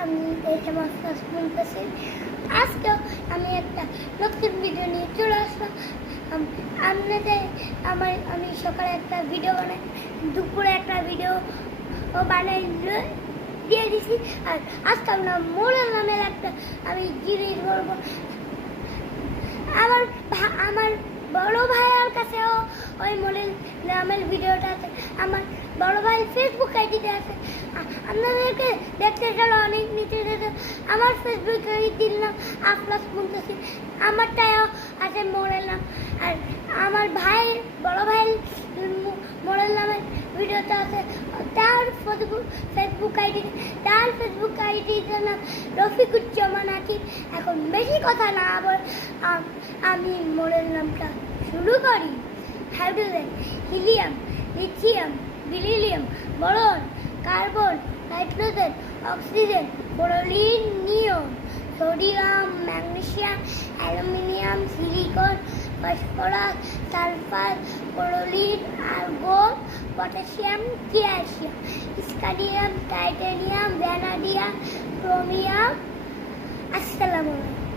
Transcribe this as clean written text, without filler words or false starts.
আমি এটা মাস্টার্স বলতেছি। আজকে আমি একটা নতুন ভিডিও নিয়ে চলে আসলাম। আপনাদের আমি সকালে একটা ভিডিও বানাই, দুপুরে একটা ভিডিও বানাই দিয়ে দিছি। আর আজকে আমরা মোড়েল নামের একটা আমি জিনিস বলবো। আমার বড় ভাইয়ের কাছেও ওই মোড়েল নামের ভিডিওটা আছে। আমার বড় ভাই ফেসবুক আইডিতে আছে। আপনাদেরকে দেখতে গেলে অনেক নিচে যেতে আমার ফেসবুক আইডির নাম আফলাস মুনতাসির, আমারটাও আছে মোড়েল নাম। আর আমার ভাই বড় ভাই মোড়েল নামের ভিডিওটা আছে তার ফেসবুক আইডির নাম রফিকুজ্জামান আকিব। এখন বেশি কথা না বলে আমি মোড়েল নামটা শুরু করি। Hydrogen, helium, lithium, beryllium, boron, carbon, nitrogen, oxygen, chlorine, neon, sodium, magnesium, aluminium, silicon, phosphorus, sulphur, chlorine, argon, potassium, calcium, scandium, titanium, vanadium, chromium. আসসালামু আলাইকুম।